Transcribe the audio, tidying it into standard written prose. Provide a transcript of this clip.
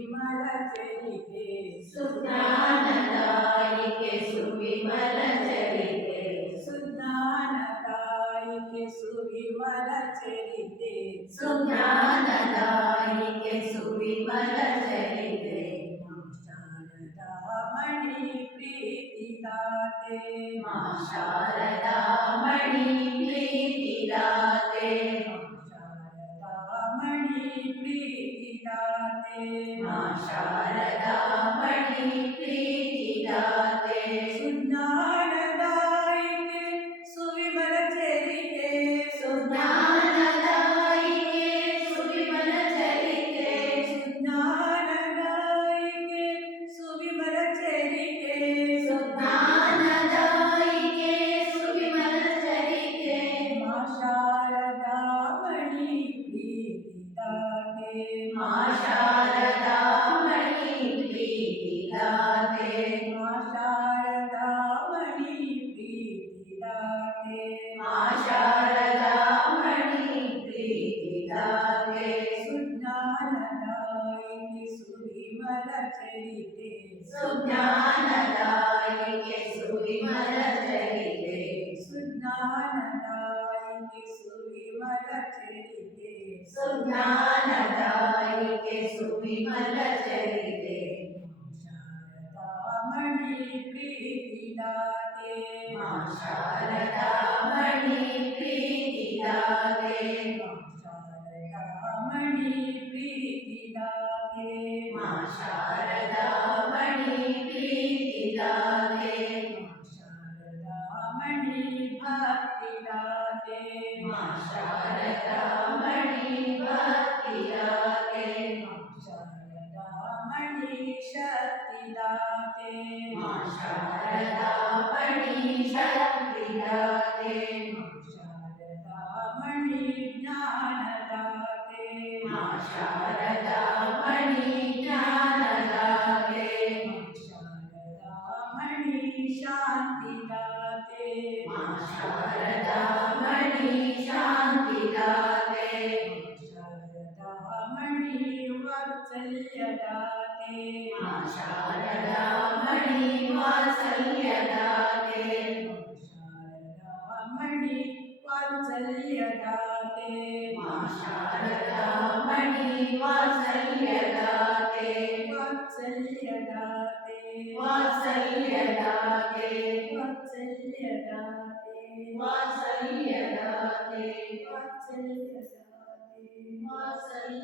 ಸುವಿಮಲ ಚರಿತೆ ಸುಜ್ಞಾನದಾಯಿಕೆ ಸುವಿಮಲ ಚರಿತೆ ಸುಜ್ಞಾನದಾಯಿಕೆ ಸುವಿಮಲ ಚರಿತೆ ಸುಜ್ಞಾನದಾಯಿಕೆ ಸುವಿಮಲ ಚರಿತೆ ಶಾರದಾಮಣಿ ಪ್ರೀತಿದಾತೆ ಶಾರದಾಮಣಿ ಪ್ರೀತಿದಾತೆ ಶಾರದಾಮಣಿ ಪ್ರೀತಿದಾತೆ ಶಾರದಾಮಣಿ ಪ್ರೀತಿದಾತೆ ಸುಜ್ಞಾನದಾಯಿಕೆ ಸುವಿಮಲ ಚರಿತೆ ಸುಜ್ಞಾನದಾಯಿಕೆ ಸುವಿಮಲ ಚರಿತೆ ಸುಜ್ಞಾನದಾಯಿಕೆ ಸುವಿಮಲ ಚರಿತೆ ಸುಜ್ಞಾನದಾಯಿಕೆ ಸುವಿಮಲ ಚರಿತೆ ಶಾರದಾಮಣಿ ಪ್ರೀತಿದಾತೆ ಶಾರದಾಮಣಿ ಪ್ರೀತಿದಾತೆ ಶಾರದಾಮಣಿ ಪ್ರೀತಿದಾತೆ ಶಾರದಾಮಣಿ ಪ್ರೀತಿದಾತೆ ಸುಜ್ಞಾನದಾಯಿಕೆ ಸುವಿಮಲ ಚರಿತೆ ಸುಜ್ಞಾನದಾಯಿಕೆ ಸುವಿಮಲ ಚರಿತೆ ಸುಜ್ಞಾನದಾಯಿಕೆ ಸುವಿಮಲ ಚರಿತೆ ಸುಜ್ಞಾನದಾಯಿಕೆ ಸುವಿಮಲ ಚರಿತೆ ಶಾರದಾಮಣಿ ಪ್ರೀತಿದಾತೆ ಶಾರದಾಮಣಿ ಪ್ರೀತಿದಾತೆ ಶಾರದಾಮಣಿ ಪ್ರೀತಿದಾತೆ ಶಾರದಾಮಣಿ ಪ್ರೀತಿದಾತೆ ಶಾರದಾಮಣಿ ಭಕ್ತಿದಾತೆ ಶಾರದಾಮಣಿ ಭಕ್ತಿದಾತೆ ಶಾರದಾಮಣಿ ಶಕ್ತಿದಾತೆ ಶಾರದಾಮಣಿ ಶಕ್ತಿದಾತೆ ಶಾರದಾಮಣಿ ಜ್ಞಾನದಾತೆ ಶಾರದಾಮಣಿ ಜ್ಞಾನದಾತೆ ಶಾರದಾಮಣಿ ಶಾಂತಿದಾತೆ ಶಾರದಾಮಣಿ ಶಾಂತಿದಾತೆ ಶಾರದಾಮಣಿ ವಾತ್ಸಲ್ಯದಾತೆ ಶಾರದಾಮಣಿ ವಾತ್ಸಲ್ಯದಾತೆ ಶಾರದಾಮಣಿ ವಾತ್ಸಲ್ಯದಾತೆ ಶಾರದಾಮಣಿ ವಾತ್ಸಲ್ಯದಾತೆ ವಾತ್ಸಲ್ಯದಾತೆ ವಾತ್ಸಲ್ಯದಾತೆ ವಾತ್ಸಲ್ಯದಾತೆ ವಾತ್ಸಲ್ಯದಾತೆ ವಾತ್ಸಲ್ಯದಾತೆ ವಾತ್ಸಲ್ಯ